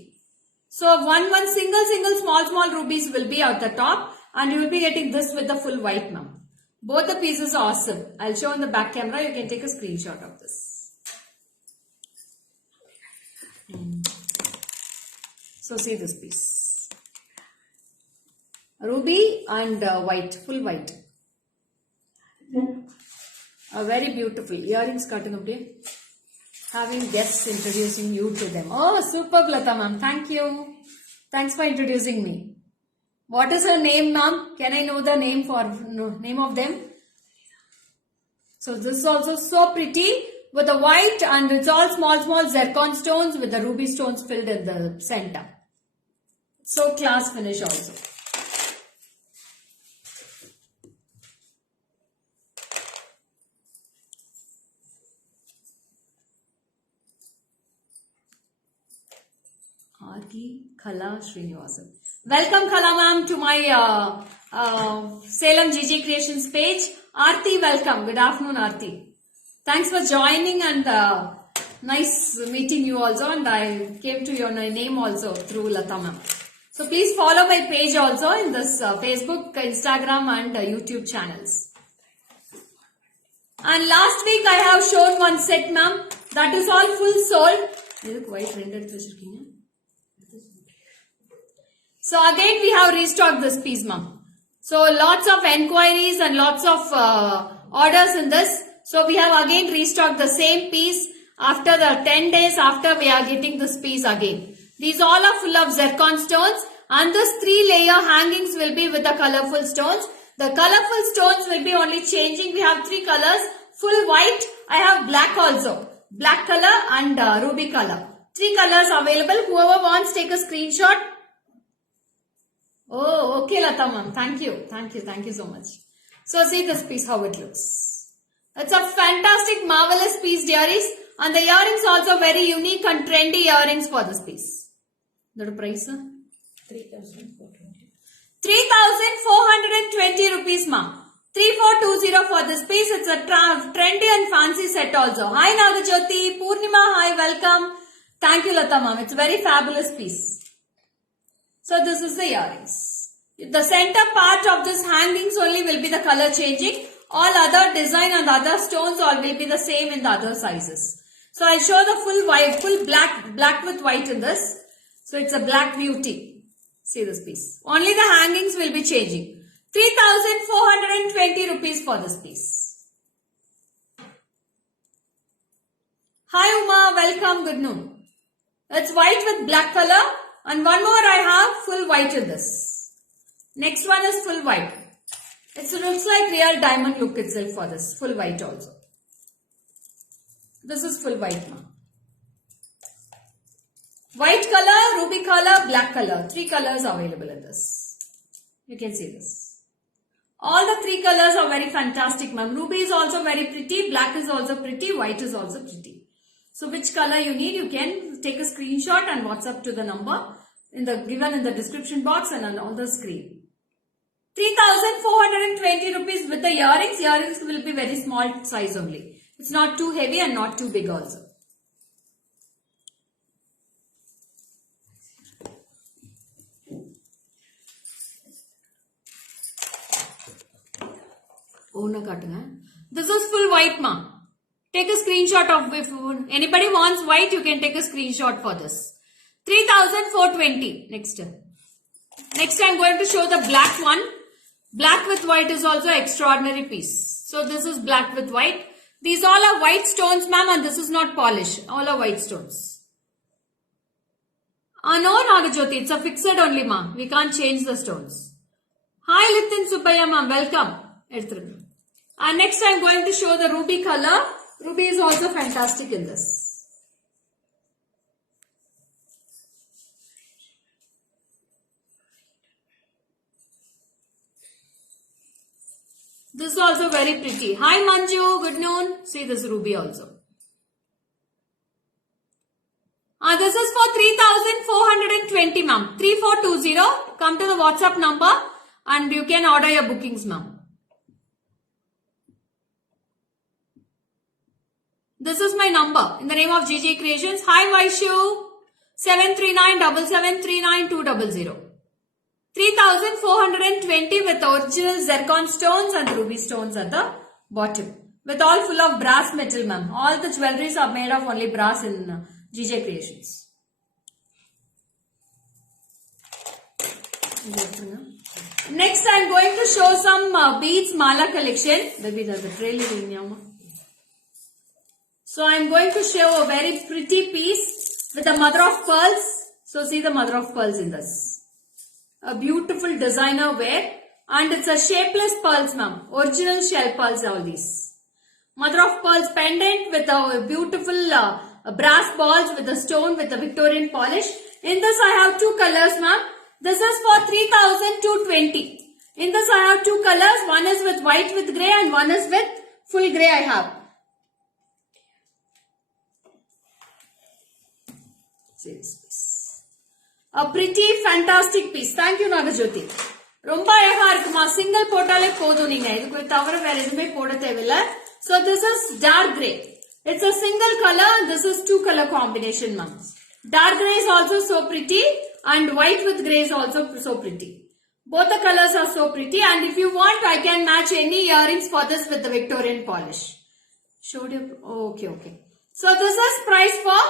So one single small rubies will be at the top, and you will be getting this with the full white, ma'am. Both the pieces are awesome. I'll show on the back camera. You can take a screenshot of this. So see this piece. Ruby and white, full white. Very beautiful. Earrings cutting up there. Having guests introducing you to them. Oh, superb, Lata ma'am. Thank you. Thanks for introducing me. What is her name, ma'am? Can I know the name of them? So this is also so pretty with the white, and it's all small zircon stones with the ruby stones filled in the center. So class finish also. Aarti Khala Srinivasan. Welcome Khala ma'am to my Salem GG Creations page. Aarti, welcome. Good afternoon, Aarti. Thanks for joining, and nice meeting you also, and I came to your name also through Lata ma'am. So please follow my page also in this Facebook, Instagram and YouTube channels. And last week I have shown one set, ma'am. That is all full sold. White rendered. So again we have restocked this piece, ma'am. So lots of enquiries and lots of orders in this. So we have again restocked the same piece after the 10 days after we are getting this piece again. These all are full of zircon stones, and this 3-layer hangings will be with the colorful stones. The colorful stones will be only changing. We have 3 colors, full white. I have black also. Black color and ruby color. 3 colors available. Whoever wants, take a screenshot. Oh, okay, Lata ma'am. Thank you. Thank you so much. So see this piece, how it looks. It's a fantastic, marvelous piece, dearies. And the earrings also very unique and trendy earrings for this piece. What price? 3,420. 3,420 rupees, ma'am. 3,420 for this piece. It's a trendy and fancy set also. Hi Nagajyoti, Purnima, hi, welcome. Thank you, Lata ma'am. It's a very fabulous piece. So this is the earrings. The center part of this hangings only will be the color changing. All other design and other stones all will be the same in the other sizes. So I'll show the full white, full black with white in this. So it's a black beauty. See this piece. Only the hangings will be changing. 3,420 rupees for this piece. Hi Uma, welcome, good noon. It's white with black color, and one more I have full white in this. Next one is full white. It looks like real diamond look itself for this. Full white also. This is full white now. White color, ruby color, black color. 3 colors available in this. You can see this. All the 3 colors are very fantastic, ma'am. Ruby is also very pretty. Black is also pretty. White is also pretty. So which color you need, you can take a screenshot and WhatsApp to the number given in the description box and on the screen. 3,420 rupees with the earrings. Earrings will be very small size only. It's not too heavy and not too big also. This is full white, ma. Take a screenshot of if anybody wants white, you can take a screenshot for this. 3,420. Next I'm going to show the black one. Black with white is also extraordinary piece. So this is black with white. These all are white stones, ma'am, and this is not polish. All are white stones. No, Nagajyoti, it's a fixed only, ma'am. We can't change the stones. Hi, Lithin Subbaya, ma'am. Welcome. And next I'm going to show the ruby color. Ruby is also fantastic in this. This is also very pretty. Hi Manju, good noon. See this ruby also. This is for 3,420, ma'am. 3,420. Come to the WhatsApp number and you can order your bookings, ma'am. This is my number in the name of GG Creations. Hi Vaishu. 7397739 3,420 with original zircon stones and ruby stones at the bottom. With all full of brass metal, ma'am. All the jewelries are made of only brass in GJ Creations. Next, I am going to show some beads mala collection. Baby, there's a trailer in here. So I am going to show a very pretty piece with the mother of pearls. So see the mother of pearls in this. A beautiful designer wear, and it's a shapeless pearls, ma'am. Original shell pearls, all these. Mother of pearls pendant with a beautiful brass balls with a stone with a Victorian polish. In this I have two colors, ma'am. This is for 3,220. In this I have two colors. One is with white with grey and one is with full grey I have. See this piece. A pretty fantastic piece. Thank you, Nagajyoti. ரொம்ப அழகா இருக்குமா. Single போட்டாலே போதும். நீங்க இதுக்கு தவிர வேற எதுவுமே போட தேவையில்லை. So this is dark grey. It's a single color and this is two color combination, ma'am. Dark grey is also so pretty and white with grey is also so pretty. Both the colors are so pretty, and if you want I can match any earrings for this with the Victorian polish. Showed you? Okay. So this is price for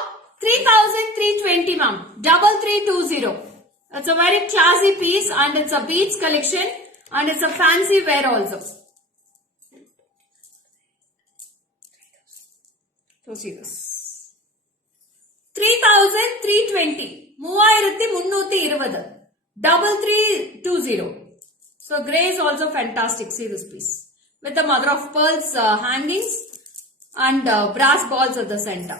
3,320, ma'am. 3320. It's a very classy piece and it's a beads collection and it's a fancy wear also. So see this. 3,320. 3,320. 3320. So grey is also fantastic. See this piece. With the mother of pearls hangings and brass balls at the center.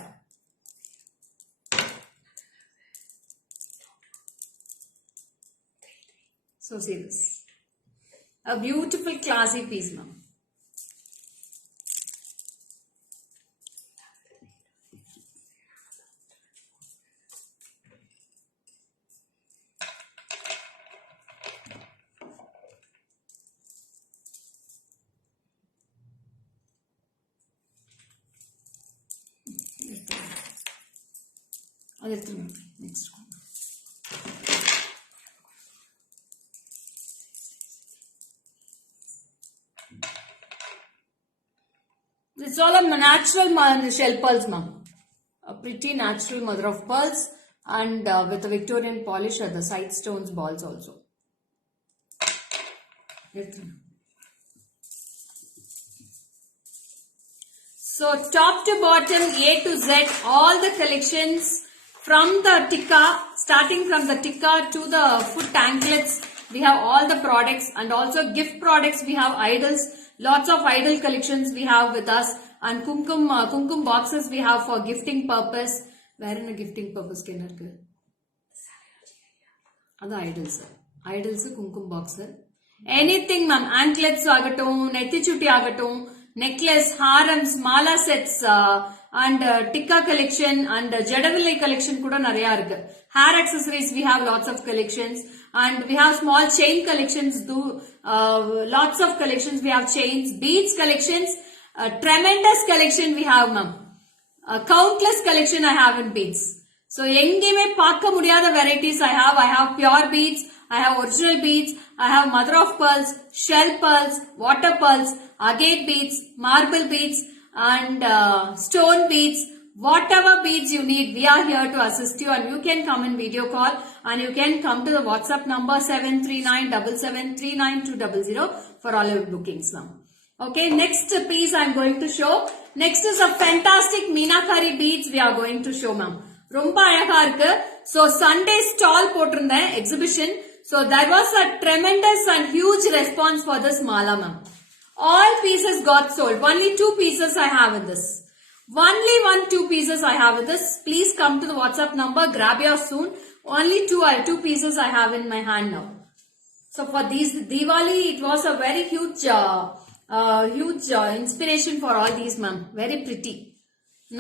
So see this. A beautiful classy piece, ma'am. Next one. It's all a natural shell pearls, ma'am. A pretty natural mother of pearls and with a Victorian polish at the side stones balls also. So top to bottom, A to Z, all the collections from the tikka, starting from the tikka to the foot anklets, we have all the products, and also gift products. We have idols, lots of idol collections we have with us, and kumkum boxes we have for gifting purpose. Where in a gifting purpose can it? Other idols, kumkum box. Anything, ma'am. Anklets agatum, nethichutti agatum, necklace, harams, mala sets, and tikka collection and jadavilai collection kuda nariya irukku. Hair accessories we have lots of collections, and we have small chain collections, lots of collections. We have chains, beads collections, tremendous collection we have, ma'am. Countless collection I have in beads. So engeyume paaka mudiyada varieties I have. I have pure beads, I have original beads, I have mother of pearls, shell pearls, water pearls, agate beads, marble beads, and stone beads. Whatever beads you need, we are here to assist you, and you can come in video call, and you can come to the WhatsApp number 73977392200 for all your bookings now. Okay, next piece I am going to show. Next is a fantastic Meenakari beads we are going to show, ma'am. Romba alaga irukku. So Sunday stall potirundhen exhibition. So there was a tremendous and huge response for this mala, ma'am. All pieces got sold. Only 2 pieces I have in this. Only 2 pieces I have in this. Please come to the WhatsApp number. Grab yours soon. Only 2 pieces I have in my hand now. So for these Diwali, it was a very huge inspiration for all these, ma'am. Very pretty.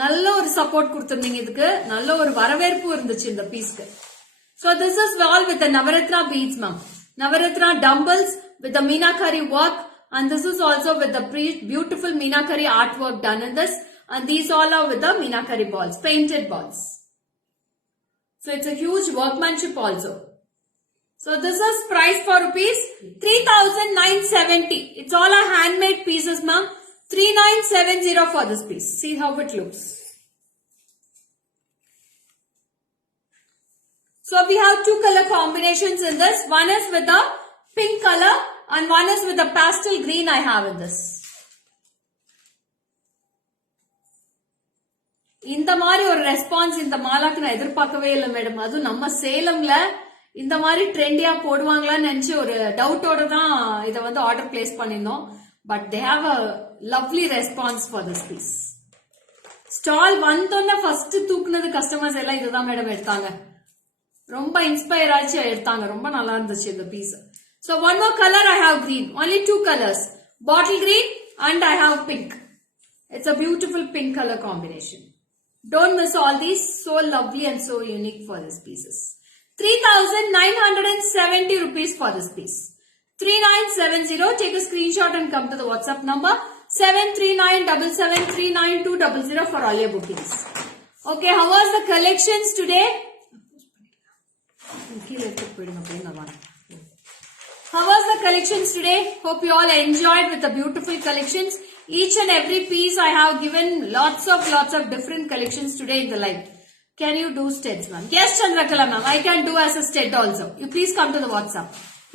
நல்ல ஒரு support கொடுத்திருந்தீங்க இதுக்கு. நல்ல ஒரு வரவேற்பு இருந்துச்சு இந்த பீஸ்க்கு. So this is all with the Navaratna beads, ma'am. Navaratna dumbbells with the Meenakari work, and this is also with the beautiful Meenakari artwork done in this, and these all are with the Meenakari balls, painted balls. So it's a huge workmanship also. So this is price for rupees 3,970. It's all a handmade pieces, ma'am. 3,970 for this piece. See how it looks. So we have two color combinations in this. One is with the pink color and one is with the pastel green I have in this. இந்த மாதிரி ஒரு response இந்த மாலாக்கு நான் எதிர்பார்க்கவே இல்லை madam. அதுவும் நம்ம சேலம்ல இந்த மாதிரி ட்ரெண்டியா போடுவாங்களான்னு நினைச்சு ஒரு டவுட்டோட தான் இதை வந்து ஆர்டர் பிளேஸ் பண்ணிருந்தோம். But they have a lovely response for this piece. Stall வந்தோன்னே ஃபர்ஸ்ட் தூக்குனது கஸ்டமர்ஸ் எல்லாம் இதுதான் மேடம் எடுத்தாங்க. ரொம்ப இன்ஸ்பயர் ஆச்சு எடுத்தாங்க. ரொம்ப நல்லா இருந்துச்சு இந்த piece. So one more color I have green. Only two colors. Bottle green and I have pink. It's a beautiful pink color combination. Don't miss all these. So lovely and so unique for these pieces. 3,970 rupees for this piece. 3970. Take a screenshot and come to the WhatsApp number 73977392200 for all your bookings. Okay, how was the collections today? How was the collections today? Hope you all enjoyed with the beautiful collections. Each and every piece I have given lots of different collections today in the live. Can you do steads, ma'am? Yes, Chandrakala ma'am. I can do as a stead also. You please come to the WhatsApp.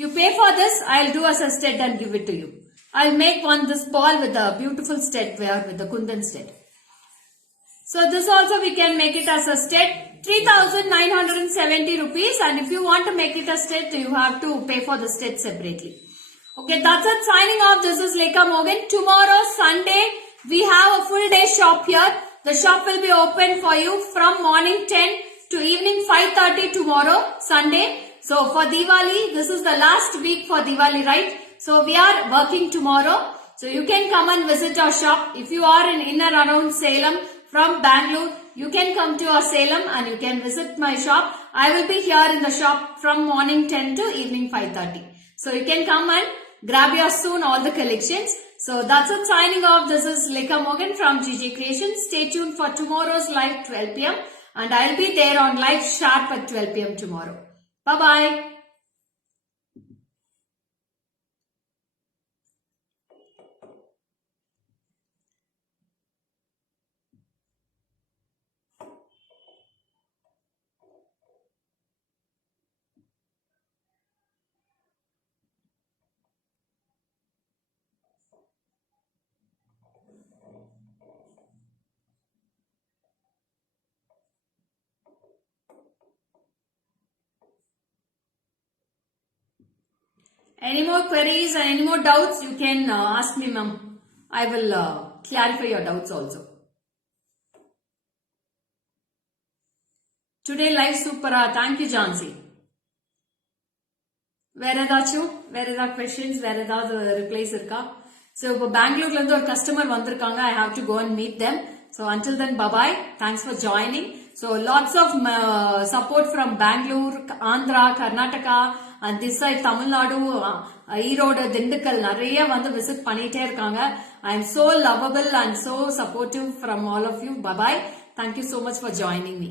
You pay for this, I'll do as a stead and give it to you. I'll make this ball with the beautiful stead where with the Kundan stead. So this also we can make it as a stead. 3,970 rupees, and if you want to make it a stead, you have to pay for the stead separately. Okay, that's it. Signing off. This is Lekha Morgan. Tomorrow, Sunday, we have a full day shop here. The shop will be open for you from morning 10 to evening 5:30 tomorrow, Sunday. So for Diwali, this is the last week for Diwali, right? So we are working tomorrow. So you can come and visit our shop. If you are in or around Salem from Bangalore, you can come to our Salem and you can visit my shop. I will be here in the shop from morning 10 to evening 5:30. So you can come and grab your soon all the collections. So that's it. Signing off. This is Lekha Morgan from GG Creations. Stay tuned for tomorrow's live 12 p.m. and I'll be there on live sharp at 12 p.m. tomorrow. Bye-bye. Any more queries and any more doubts, you can ask me, ma'am. I will clarify your doubts also. Today live super. Thank you, Jansi. Where are the questions? Where are the replies? So, Bangalore la or customer vandirukanga. I have to go and meet them. So, until then, bye-bye. Thanks for joining. So, lots of support from Bangalore, Andhra, Karnataka, and this side Tamil Nadu, Erode, Dindikkal, நிறைய வந்து visit பண்ணிட்டே இருக்காங்க. I am so lovable and so supportive from all of you. Bye-bye. Thank you so much for joining me.